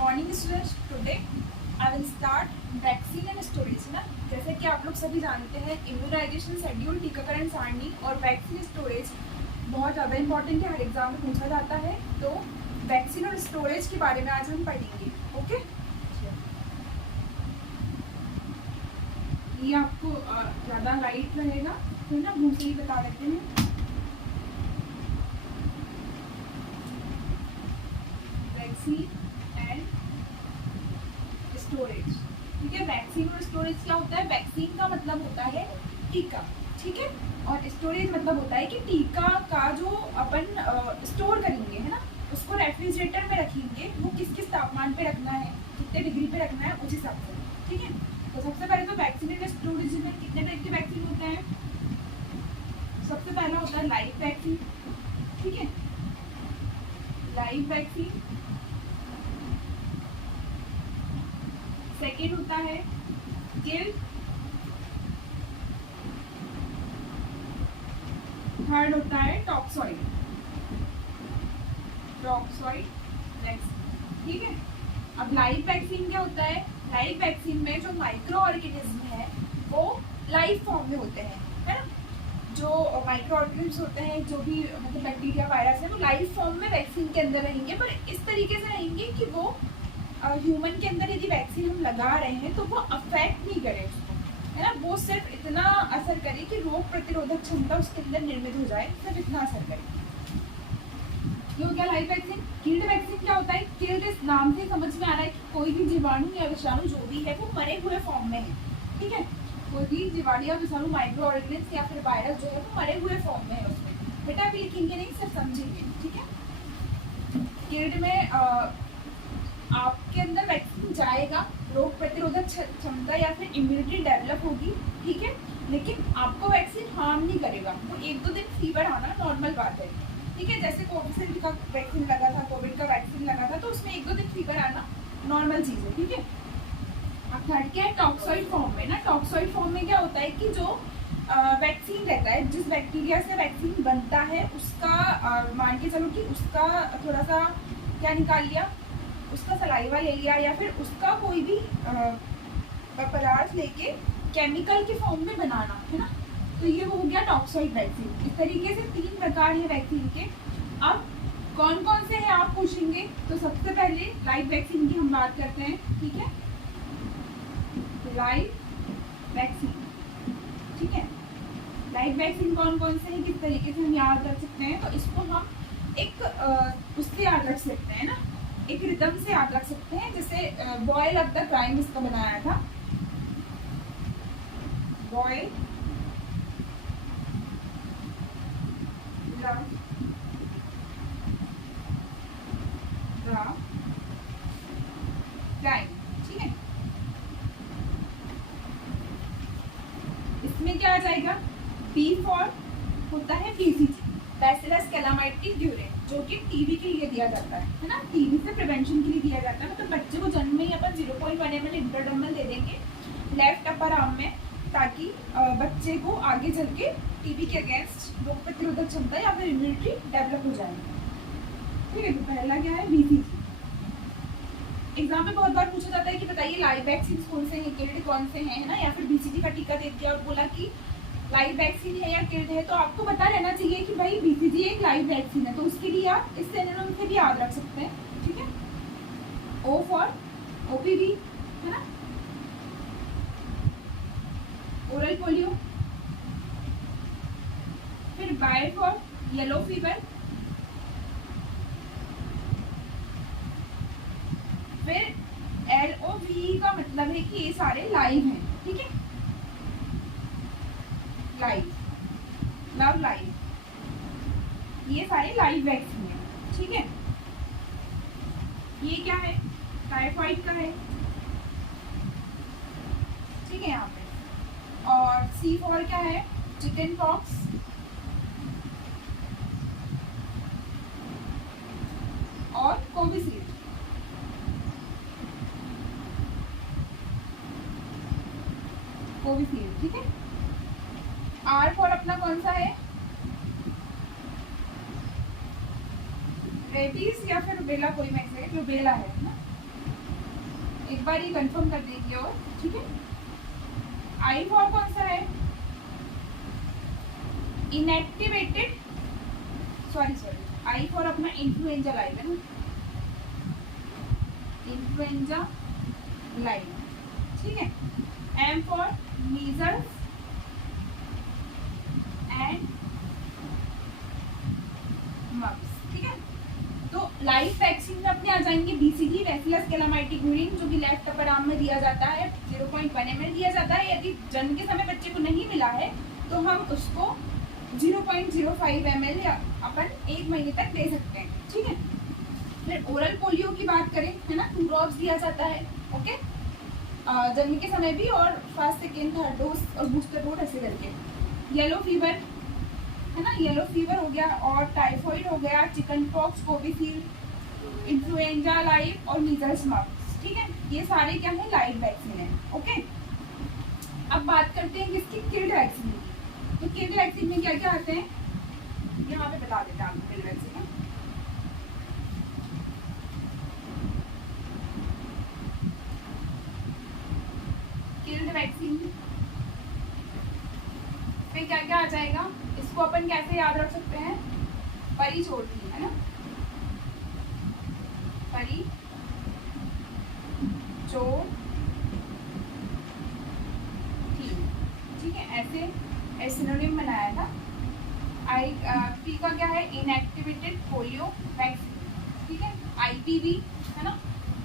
Morning students, today I will start vaccine and storage ना। जैसे कि आप लोग सभी जानते हैं, इम्यूनाइजेशन शेड्यूल, टीकाकरण सारणी और वैक्सीन स्टोरेज बहुत ज़्यादा इंपॉर्टेंट है, हर एग्जाम में पूछा जाता है। तो वैक्सीन और स्टोरेज के बारे में आज हम पढ़ेंगे। ओके, ये आपको ज़्यादा लाइट रहेगा तो ना मुँह से ही बता देते हैं। वैक्सीन एंड स्टोरेज, ठीक है। वैक्सीन और स्टोरेज क्या होता है? वैक्सीन का मतलब होता है टीका, ठीक है, और स्टोरेज मतलब होता है कि टीका का जो अपन स्टोर करेंगे, है ना, उसको रेफ्रिजरेटर में रखेंगे। वो किस किस तापमान पे रखना है, कितने डिग्री पे रखना है, उस हिसाब से, ठीक है। तो सबसे पहले तो वैक्सीन एंड स्टोरेज में कितने टाइप के वैक्सीन होते हैं? सबसे पहला होता है लाइव वैक्सीन, ठीक है, लाइव वैक्सीन। सेकेंड होता है किल्ड, थर्ड होता है टॉक्सॉइड, नेक्स्ट, ठीक है। अब लाइव वैक्सीन क्या होता है? लाइव वैक्सीन में जो माइक्रो ऑर्गेनिज्म है वो लाइव फॉर्म में होते हैं, है ना। जो माइक्रो ऑर्गेनिज्म होते हैं, जो भी मतलब बैक्टीरिया, वायरस है, वो लाइव फॉर्म में वैक्सीन के अंदर रहेंगे, पर इस तरीके से रहेंगे कि वो ह्यूमन के अंदर यदि वैक्सीन हम लगा रहे हैं तो वो अफेक्ट नहीं करे उसको, है ना। वो सिर्फ इतना असर करे कि रोग प्रतिरोधक क्षमता उसके अंदर निर्मित हो जाए, सिर्फ इतना असर करे। ये हो गया लाइव वैक्सीन। किल्ड वैक्सीन क्या होता है? किल्ड इस नाम से समझ में आ रहा है कि कोई भी जीवाणु या विषाणु जो भी है वो मरे हुए फॉर्म में है, ठीक है। कोई भी जीवाणु या विषाणु, माइक्रो ऑर्गेनिज्म या फिर वायरस जो है वो मरे हुए फॉर्म में है उसमें। बेटा अभी लिखेंगे नहीं, सिर्फ समझेंगे, ठीक है। किल्ड में आपके अंदर वैक्सीन जाएगा, रोग प्रतिरोधक क्षमता या फिर इम्यूनिटी डेवलप होगी, ठीक है, लेकिन आपको वैक्सीन हार्म नहीं करेगा। वो एक दो दिन फीवर आना नॉर्मल बात है, ठीक है। जैसे कोविशील्ड का वैक्सीन लगा था, कोविड का वैक्सीन लगा था, तो उसमें एक दो दिन फीवर आना नॉर्मल चीज़ है, ठीक है। अब थर्ड क्या है? टॉक्सॉइड फॉर्म में ना। टॉक्सॉइड फॉर्म में क्या होता है कि जो वैक्सीन रहता है, जिस बैक्टीरिया से वैक्सीन बनता है उसका मान के चलो कि उसका थोड़ा सा क्या निकाल लिया, उसका सलाइवा ले लिया, या फिर उसका कोई भी पदार्थ लेके केमिकल के फॉर्म में बनाना, है ना। तो ये हो गया टॉक्सॉइड वैक्सीन। इस तरीके से 3 प्रकार है वैक्सीन के। अब कौन कौन से हैं आप पूछेंगे, तो सबसे पहले लाइव वैक्सीन की हम बात करते हैं, ठीक है। लाइव वैक्सीन, ठीक है। लाइव वैक्सीन कौन कौन से हैं, किस तरीके से हम याद रख सकते हैं? तो इसको हम एक उससे याद रख सकते हैं ना, एक रिदम से याद रख सकते हैं। जैसे बॉयल ऑफ द क्राइम इसका बनाया था, बॉयल क्राइम, ठीक है। इसमें क्या आ जाएगा? बी फॉर होता है बीसीजी, बैसिलस कैलामाइटिस ड्यूरेंस, जो कि टीबी के लिए दिया जाता है ना। टीबी से प्रिवेंशन के लिए दिया जाता है। मतलब बच्चे को जन्म में ही अपन 0.1 ml इंट्राडर्मल दे देंगे लेफ्ट अपर आर्म में, ताकि बच्चे को आगे चल के टीबी के अगेंस्ट रोग प्रतिरोधक क्षमता या फिर इम्यूनिटी डेवलप हो जाएगी, ठीक है। तो पहला क्या है? बीसीजी। एग्जाम में बहुत बार पूछा जाता है कि बताइए लाइव वैक्सीन कौन से हैं, किल्ड कौन से हैं, है ना। या फिर बीसीजी का टीका दे दिया और बोला कि लाइव वैक्सीन है या किल्ड है, तो आपको पता रहना चाहिए कि भाई बीसीजी एक लाइव वैक्सीन है। तो उसके लिए आप इस सिनोनिम से भी याद रख सकते हैं, ठीक है। ओ फॉर ओपीवी, है ना, ओरल पोलियो। फिर बाय फॉर येलो फीवर। फिर LOVE का मतलब है कि ये सारे लाइव हैं, ठीक है। लाइव, लव लाइव, ये सारे लाइव वैक्सीन है, ठीक है। ये क्या है? टाइफाइड का है, ठीक है, यहाँ पे। और C फॉर क्या है? Chicken pox. और कोविशील्ड, ठीक है। R फॉर अपना कौन सा है? रेबीज या फिर रुबेला, कोई मैक्स है, रुबेला है ना। एक बार ये कंफर्म कर दीजिए और ठीक है। आई फॉर कौन सा है? इनएक्टिवेटेड, सॉरी आई फॉर अपना इन्फ्लुएंजा लाइव है ना, इन्फ्लुएंजा लाइव, ठीक है। M for measles and mumps, ठीक है। तो लाइव वैक्सीन में अपने आ जाएंगे बीसीजी बैसिलस कैलामाइटी-ग्यूरिन, जो कि लेफ्ट अपर आर्म में दिया जाता है, 0.1 ml दिया जाता है। यदि जन्म के समय बच्चे को नहीं मिला है तो हम उसको 0.05 ml या अपन 1 महीने तक दे सकते हैं, ठीक है। फिर ओरल पोलियो की बात करें, है ना, 2 ड्रॉप्स दिया जाता है, ओके, जन्म के समय भी, और फर्स्ट सेकेंड थर्ड डोज और बूस्टर डोज ऐसे करके। येलो फीवर, है ना, येलो फीवर हो गया, और टाइफॉइड हो गया, chicken pox, Covishield, influenza live और मीजल्स मम्स, ठीक है। ये सारे क्या है? लाइव वैक्सीन है, ओके। अब बात करते हैं किसकी? किल्ड वैक्सीन की। तो किल्ड वैक्सीन में क्या क्या आते हैं यहाँ पे बता देते हैं आपको। किल्ड वैक्सीन में किल्ड वैक्सीन पे क्या क्या आ जाएगा? इसको अपन कैसे याद रख सकते हैं? परी छोड़ दी, है ना, परी चोर, ठीक है, ऐसे सिनोनिम बनाया था। आई पी का क्या है? इनएक्टिवेटेड पोलियो वैक्सीन, ठीक है। आईपीवी, है ना,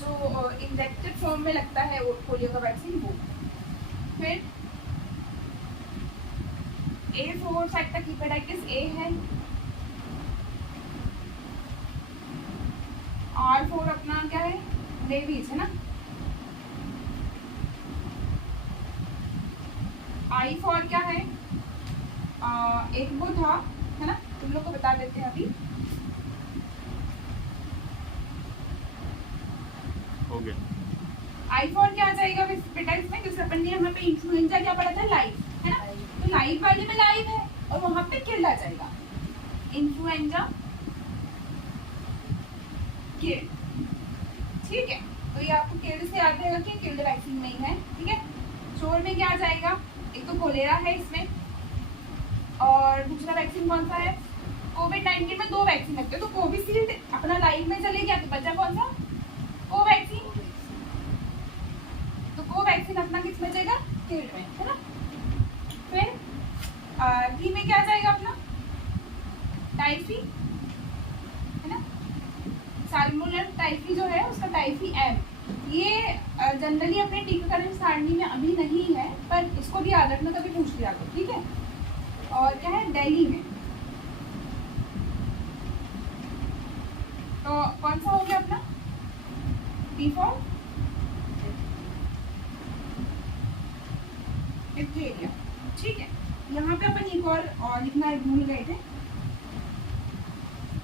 जो इंजेक्टेड फॉर्म में लगता है पोलियो का वैक्सीन, वो। फिर A4 साइड तक हेपेटाइटिस ए है। R4 अपना क्या है? रेबीज, है ना। I4 क्या है? एक वो था, है ना, तुम लोग को बता देते हैं अभी। हो गया। I4 क्या आ जाएगा हेपेटाइटिस में? जैसे अपन ने यहाँ पे इन्फ्लुएंजा क्या पढ़ा था? लाइव, है ना, तो लाइव वाले में लाइव है और वहां पे किल्ड आ जाएगा, इन्फ्लुएंजा किल्ड, ठीक है। तो ये आपको किल्ड से याद रहेगा कि किल्ड वैक्सीन में ही है, ठीक है। शोर में क्या आ जाएगा? एक तो कोलेरा है इसमें, और दूसरा वैक्सीन कौन सा है? कोविड-19 में 2 वैक्सीन लगते हैं, तो कोविशील्ड अपना लाइव में चले गया, तो बचा कौन सा? कोवैक्सीन। तो कोवैक्सीन अपना किस में जाएगा? किल्ड में, है ना। फिर टी में क्या जाएगा अपना? टाइफी, है ना, साल्मोनेला टाइफी जो है उसका टाइफी एम। ये जनरली अपने टीकाकरण सारणी में अभी नहीं है, पर इसको भी याद रखना, कभी पूछ लिया तो, ठीक है। और क्या है? दिल्ली में, तो कौन सा हो गया अपना? डिफॉल्ट डिप्थीरिया, ठीक है। यहाँ पे अपन एक और लिखना है, भूल गए थे।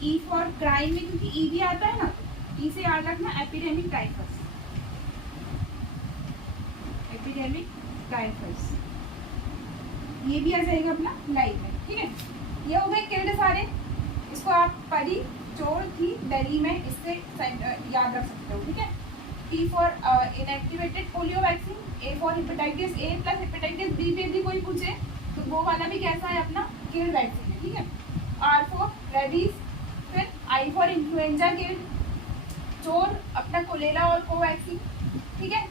ई फॉर क्राइम में, क्योंकि ई भी आता है ना, ई से याद रखना एपिडेमिक टाइफस, एपिडेमिक टाइफस, ये भी आ जाएगा अपना लाइव में, ठीक है। ये हो गए किल्ड सारे। इसको आप परी चोर थी दिल्ली में, इससे याद रख सकते हो, ठीक है। T for inactivated polio vaccine, A for hepatitis A plus hepatitis B पे भी कोई पूछे तो वो वाला भी कैसा है? अपना किल्ड वैक्सीन है, ठीक है। आर फॉर रेबीज, फिर आई फॉर इन्फ्लुएंजा किल्ड, चोर अपना कोलेरा और कोवैक्सीन, ठीक है।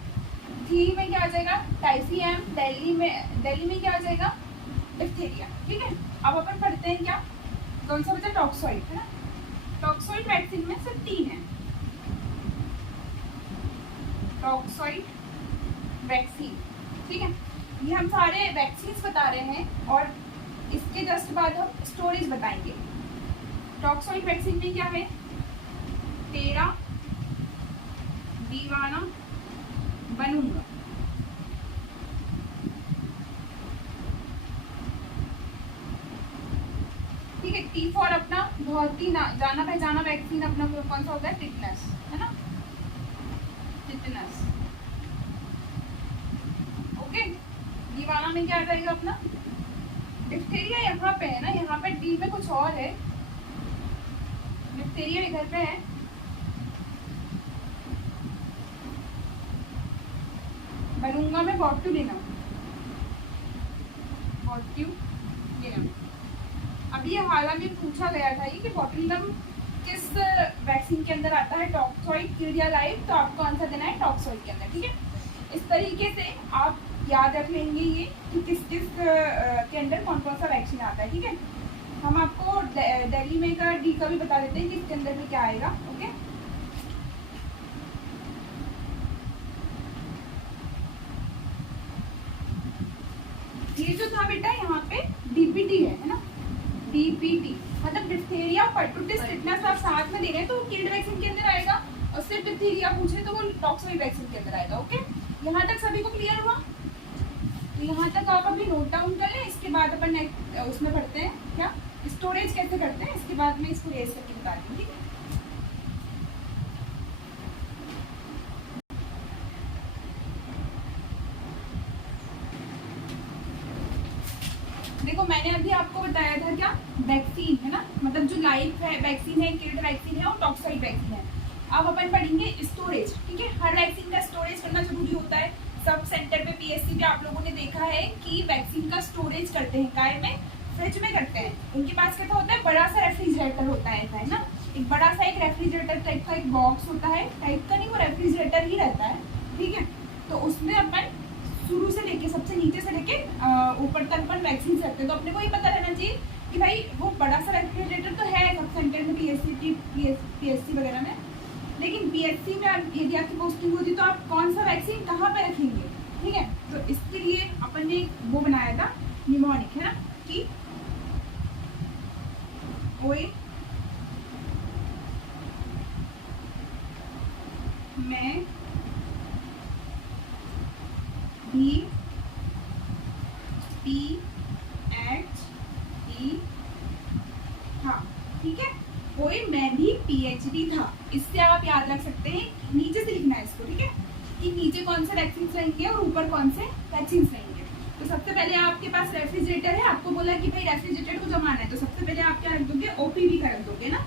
थी में क्या आ जाएगा? Typhi M. दिल्ली में क्या आ जाएगा? डिप्थीरिया, ठीक है। अब अपन पढ़ते हैं क्या, कौन सा बचा? टॉक्सॉइड, है ना। टॉक्सॉइड वैक्सीन में सिर्फ 3 है। टॉक्सॉइड वैक्सीन, ठीक है। ये हम सारे वैक्सीन्स बता रहे हैं और इसके जस्ट बाद हम स्टोरेज बताएंगे। टॉक्सॉइड वैक्सीन में क्या है? तेरा दीवाना बनूंगा, ठीक है। टी फॉर अपना बहुत ही जाना पहचाना वैक्सीन अपना कौन सा होता है? टिटनस, है ना, टिटनस, ओके। दीवाना में क्या आ जाएगा अपना? डिप्थीरिया यहाँ पे है ना, यहाँ पे डी में कुछ और है, डिप्थीरिया इधर पे है, बनूंगा मैं बॉटुलिनम, बॉटुलिनम। अभी ये हाल में पूछा गया था ये कि बॉटुलिनम किस वैक्सीन के अंदर आता है, टॉक्सॉइड, किल्डिया लाइव, तो आपको आंसर देना है टॉक्सॉइड के अंदर। ठीक है, इस तरीके से आप याद रख लेंगे ये कि किस किस के अंदर कौन कौन सा वैक्सीन आता है। ठीक है, हम आपको दिल्ली में का डी का भी बता देते हैं कि इसके अंदर में क्या आएगा। ओके, ये जो था बेटा यहाँ पे डीपीटी है ना, डीपीटी मतलब डिप्थीरिया परटूटिस टिटनस आप साथ में दे रहे हैं तो किल्ड वैक्सीन के अंदर आएगा, और सिर्फ डिप्थीरिया पूछे तो वो टॉक्सॉइड वैक्सीन के अंदर आएगा। ओके, यहाँ तक सभी को क्लियर हुआ? तो यहाँ तक आप अभी नोट डाउन कर लें, इसके बाद अपन उसमें पढ़ते हैं क्या स्टोरेज कैसे करते हैं, इसके बाद में इसको रेज करके बता दूँ। ठीक है, देखो मैंने अभी आपको बताया था क्या, वैक्सीन है ना, मतलब जो लाइव है वैक्सीन है, किल्ड वैक्सीन है और टॉक्सॉइड वैक्सीन है। अब अपन पढ़ेंगे स्टोरेज। ठीक है, हर वैक्सीन का स्टोरेज करना जरूरी होता है। सब सेंटर पे पीएससी पे आप लोगों ने देखा है कि वैक्सीन का स्टोरेज करते हैं, काय में, फ्रिज में करते हैं। उनके पास क्या होता है, बड़ा सा रेफ्रिजरेटर होता है, ऐसा है ना, एक बड़ा सा एक रेफ्रिजरेटर टाइप का एक बॉक्स होता है, टाइप का नहीं, वो रेफ्रिजरेटर ही रहता है। ठीक है, तो उसमें अपन शुरू से लेके सबसे नीचे से लेके ऊपर तक अपन वैक्सीन रखते हैं। तो अपने को ये पता रहना चाहिए कि भाई वो बड़ा सा रेफ्रिजरेटर तो है सब सेंटर में पीएससी वगैरह में, लेकिन पीएससी में यदि आपकी पोस्टिंग होती तो आप कौन सा वैक्सीन कहाँ पे रखेंगे। ठीक है, तो इसके लिए अपन ने वो बनाया था निमोनिक, है ना, कि ओए मैं भी PhD था। ठीक है, कोई मैं भी PhD था, इससे आप याद रख सकते हैं, नीचे से लिखना है इसको। ठीक है, कि नीचे कौन से वैक्सीन रहेंगे और ऊपर कौन से वैक्सीन रहेंगे। तो सबसे पहले आपके पास रेफ्रिजरेटर है, आपको बोला कि भाई रेफ्रिजरेटर को जमाना है, तो सबसे पहले आप क्या रख दोगे, ओपीवी का रख दोगे ना,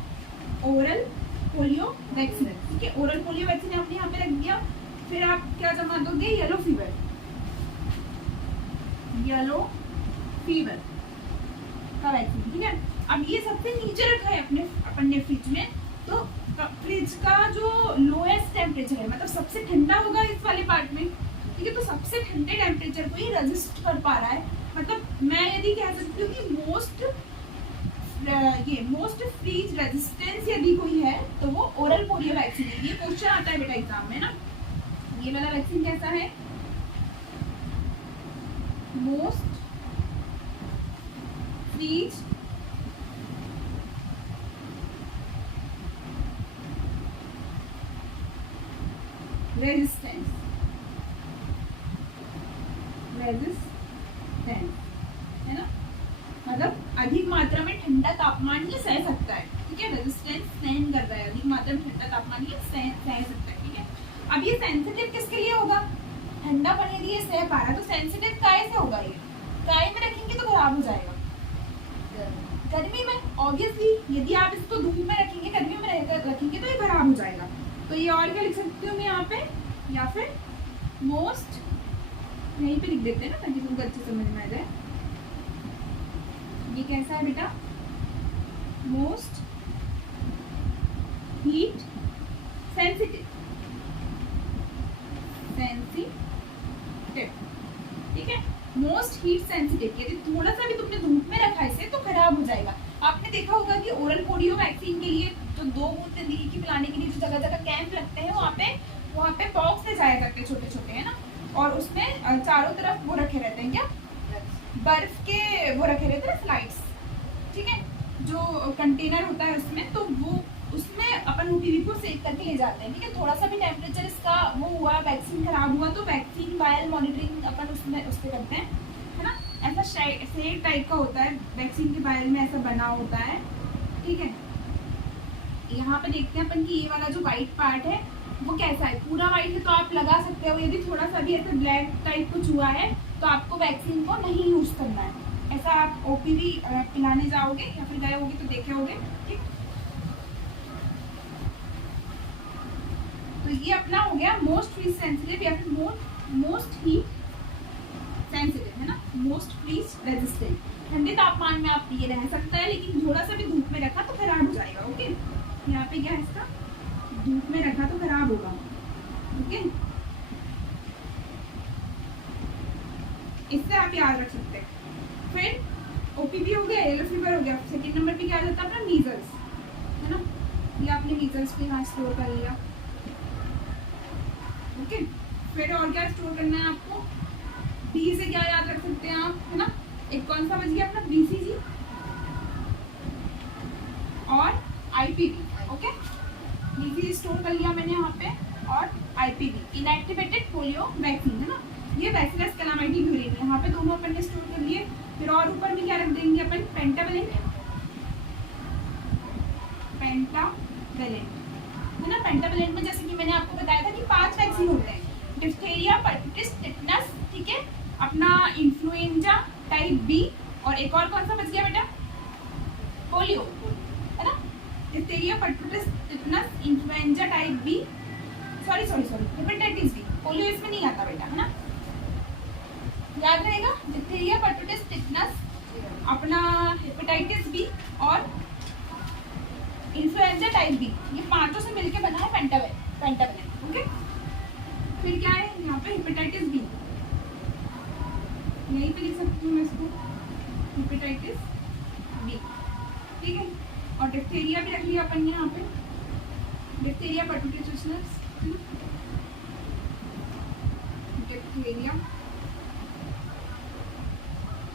ओरल पोलियो वैक्सीन। ठीक है, ओरल पोलियो वैक्सीन आपने यहाँ पे रख दिया। फिर आप क्या जमा दोगे, येलो फीवर, येलो फीवर का वैक्सीन। ठीक है, अब ये सबसे नीचे रखा है अपन ने फ्रिज में, तो फ्रिज का जो लोएस्ट टेम्परेचर है, मतलब सबसे ठंडा होगा इस वाले पार्ट में। ठीक है, तो सबसे ठंडे टेम्परेचर को ही रेजिस्ट कर पा रहा है। मतलब मैं यदि कह सकती हूँ कि मोस्ट फ्रीज रेजिस्टेंस यदि कोई है तो वो ओरल पोलियो वैक्सीन है। ये क्वेश्चन आता है बेटा एग्जाम में ना, ये वाला वैक्सीन कैसा है, मोस्ट फ्रीज रेजिस्टेंस है ना, मतलब अधिक मात्रा में ठंडा तापमान ये सह सकता है। ठीक है, रेजिस्टेंस सहन कर रहा है, अधिक मात्रा में ठंडा तापमान ये सह सकता है। ठीक है, अब ये सेंसिटिव किसके लिए होगा, ठंडा पानी यदि ये सह पा रहा है तो सेंसिटिव काय से होगा, ये काय में रखेंगे तो खराब हो जाएगा, गर्मी में ऑब्वियसली। यदि आप इसको धूप में रखेंगे, गर्मी में रखेंगे तो ये खराब हो जाएगा। तो ये और क्या लिख सकती हूँ मैं यहाँ पे, या फिर मोस्ट, यहीं पे लिख देते हैं ना ताकि तुमको अच्छे समझ में आ जाए। ये कैसा है बेटा, मोस्ट हीट सेंसिटिव, ठीक है, मोस्ट हीट सेंसिटिव। यदि थोड़ा सा भी तुमने धूप में रखा इसे तो खराब हो जाएगा। आपने देखा होगा कि ओरल पोलियो वैक्सीन के लिए जो 2 बूंद जिंदगी की पिलाने के लिए जो जगह जगह कैंप लगते हैं, वहाँ पे बॉक्स ले जाया करते हैं छोटे छोटे, है ना, और उसमें चारों तरफ वो रखे रहते हैं, क्या बर्फ के वो रखे रहते हैं स्लाइड्स। ठीक है, जो कंटेनर होता है उसमें, तो वो उसमें अपन ओपीवी को सेव करके ले जाते हैं। ठीक है, थोड़ा सा भी टेम्परेचर इसका वो हुआ, वैक्सीन खराब हुआ तो वैक्सीन वायल मॉनिटरिंग अपन उसमें उससे करते हैं, है ना। ऐसा शेड टाइप का होता है वैक्सीन के वायल में, ऐसा बना होता है। ठीक है, यहाँ पे देखते हैं अपन कि ये वाला जो व्हाइट पार्ट है वो कैसा है, पूरा व्हाइट है तो आप लगा सकते हो। यदि थोड़ा सा भी ऐसा ब्लैक टाइप कुछ हुआ है तो आपको वैक्सीन को नहीं यूज करना है। ऐसा आप ओपीवी पिलाने जाओगे या फिर गए होगे तो देखे होगे। ठीक, तो ये अपना हो गया मोस्ट फ्रीज सेंसिटिव या फिर मोस्ट हीट सेंसिटिव है ना, मोस्ट फ्रीज रेजिस्टेंट। ठंडे तापमान में आप ये रह सकता है, लेकिन थोड़ा सा भी धूप में रखा तो खराब हो जाएगा। ओके, यहाँ पे क्या है इसका, धूप में रखा तो खराब होगा। ओके, इससे आप याद रख सकते हैं। फिर ओपीवी हो गया, येलो फीवर हो गया। सेकंड नंबर पे क्या आ जाता है अपना, मीजल्स है ना, ये आपने मीजल्स को यहाँ स्टोर कर लिया। ओके, फिर और क्या स्टोर करना है आपको, बी से क्या याद रख सकते हैं आप, है ना, एक कौन सा बच गया अपना, बीसीजी और आईपीवी। ओके, बीसीजी स्टोर कर लिया मैंने यहाँ पे, और आईपीवी इनएक्टिवेटेड पोलियो वैक्सीन है ना, ये बैसिलस कैलामिटी म्यूरिन, यहाँ पे दोनों अपन ने स्टोर कर लिए। फिर और ऊपर में क्या रख देंगे अपन, पेंटावेलेंट, पेंटावेलेंट है ना। पेंटावेलेंट में जैसे कि मैंने आपको बताया था कि 5 वैक्सीन होते हैं, डिप्थीरिया, परटूसिस, टिटनस, ठीक है, अपना इन्फ्लुएंजा टाइप बी, और एक और कौन सा बच गया बेटा, पोलियो है ना। Diphtheria, pertussis, tetanus, influenza type B, sorry hepatitis B, polio इसमें नहीं आता बेटा, है ना, याद रहेगा। डिप्थीरिया, परटूसिस, टिटनस, अपना हेपेटाइटिस बी और इन्फ्लुएंजा टाइप बी, ये पांचों से मिलके बना है पेंटावेलेंट। ओके, फिर क्या है यहाँ पे, हेपेटाइटिस बी, यहीं पे लिख सकती हूँ मैं इसको, हेपेटाइटिस बी, ठीक है। और डिप्थीरिया भी रख लिया अपन ने यहाँ पे, डिप्थीरिया, परटूसिस, डिप्थीरिया,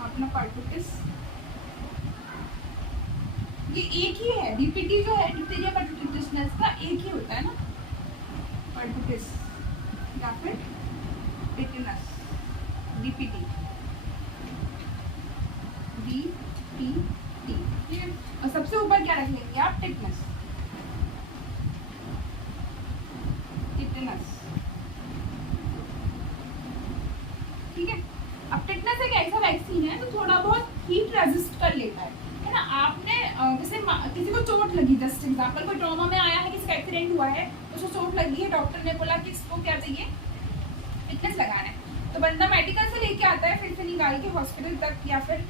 अपना परटूसिस, ये एक ही है, डीपीटी जो है, डिप्थीरिया, परटूसिस का एक ही होता है ना, परटूसिस या फिर टिटनस, डीपीटी, डीपीटी, ठीक है। और सबसे ऊपर क्या रख लेंगे आप, टिटनस, टिटनस, ठीक है। अब टिटनस एक ऐसा वैक्सीन है जो थोड़ा बहुत हीट रेजिस्ट कर लेता है ना। आपने जैसे किसी को चोट लगी, जस्ट एग्जांपल, कोई ट्रॉमा में आया है, किसी का एक्सीडेंट हुआ है, उसको चोट लगी है, डॉक्टर ने बोला कि इसको क्या चाहिए, टिटनस लगाना है, तो बंदा मेडिकल से लेके आता है, फिर से निकाल के हॉस्पिटल तक, या फिर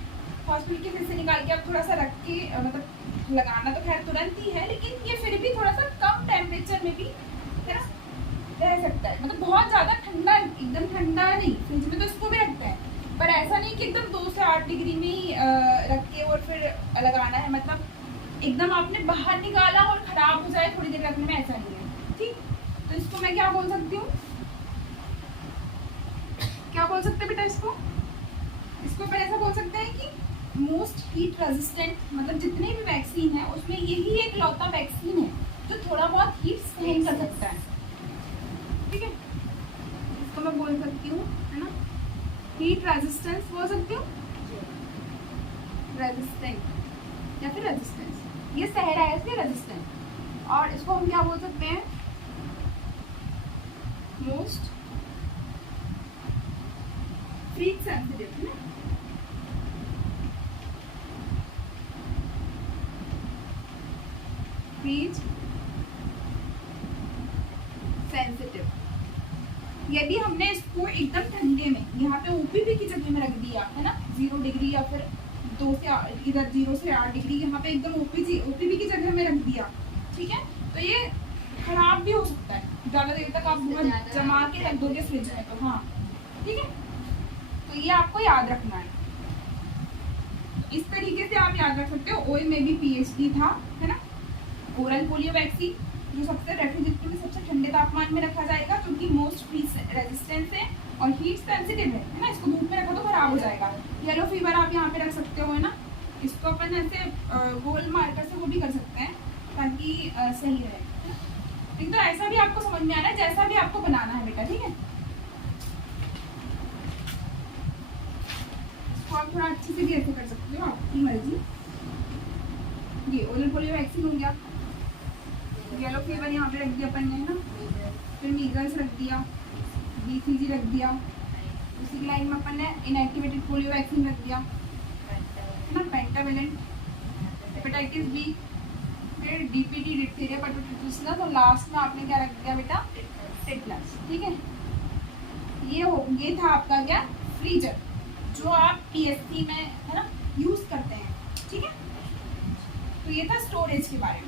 हॉस्पिटल के फिर से निकाल के आप थोड़ा सा रख के, मतलब लगाना तो खैर तुरंत ही है, लेकिन ये फिर भी थोड़ा सा कम टेम्परेचर में भी है ना रह सकता है। मतलब बहुत ज़्यादा ठंडा, एकदम ठंडा नहीं, फ्रिज में तो इसको भी रखते हैं, पर ऐसा नहीं कि एकदम 2 से 8 डिग्री में ही रख के और फिर लगाना है, मतलब एकदम आपने बाहर निकाला और ख़राब हो जाए थोड़ी देर रखने में, ऐसा नहीं है, ठीक। तो इसको मैं क्या बोल सकती हूँ, क्या बोल सकते हैं बेटा इसको अपन ऐसा बोल सकते हैं कि मोस्ट हीट रेजिस्टेंट, मतलब जितने भी वैक्सीन है उसमें यही एक लौता वैक्सीन है जो थोड़ा बहुत हीट सहन कर सकता है, ठीक है। इसको मैं बोल सकती हूँ, है ना, हीट रेजिस्टेंस बोल सकती हूँ, रेजिस्टेंट या फिर रेजिस्टेंस, ये सह रहा है इसलिए रेजिस्टेंट। और इसको हम क्या बोल सकते हैं, मोस्ट फ्रीज सेंसिटिव, है ना, फ्रीज सेंसिटिव। यदि हमने इसको एकदम ठंडे में, यहाँ पे ओपीवी की जगह में रख दिया, है ना, 0 डिग्री या फिर 2 से इधर 0 से 8 डिग्री, यहाँ पे एकदम ओपीवी की जगह में रख दिया, ठीक है, तो ये खराब भी हो सकता है ज़्यादा देर तक आप बहुत जमा के रख दोगे फ्रिज में, तो हाँ, ठीक है। तो ये आपको याद रखना है, इस तरीके से आप याद रख सकते हो। ओए में भी पीएचडी था, है ना, ओरल पोलियो वैक्सीन, जो सबसे रेफ्रिजरेटर में सबसे ठंडे तापमान में रखा जाएगा, क्योंकि मोस्ट फ्रीज रेजिस्टेंस है और हीट सेंसिटिव है ना, इसको धूप में रखो तो खराब हो जाएगा। येलो फीवर आप यहाँ पे रख सकते हो, है ना, इसको अपन ऐसे गोल मार्कर से वो भी कर सकते हैं ताकि सही रहे, लेकिन तो ऐसा भी आपको समझ में आ रहा है, जैसा भी आपको बनाना है बेटा, ठीक है। इसको आप थोड़ा अच्छे से भी ऐसे कर सकते हो, आपकी मर्जी। ये ओरल पोलियो वैक्सीन हो गया, येलो फीवर यहाँ पे रख दिया अपन ने, है ना, फिर मीजल्स रख दिया, बीसीजी रख दिया, उसी की लाइन में अपन ने इनएक्टिवेटेड पोलियो वैक्सीन रख दिया, है ना, पेंटावेलेंट, हेपेटाइटिस बी, फिर डीपीटी, डिप्थीरिया, परटूसिस, और लास्ट में आपने क्या रख दिया बेटा, टिटनस, ठीक है। ये था आपका क्या, फ्रीजर, जो आप पीएससी में है ना यूज करते हैं, ठीक है। तो ये था स्टोरेज के बारे में।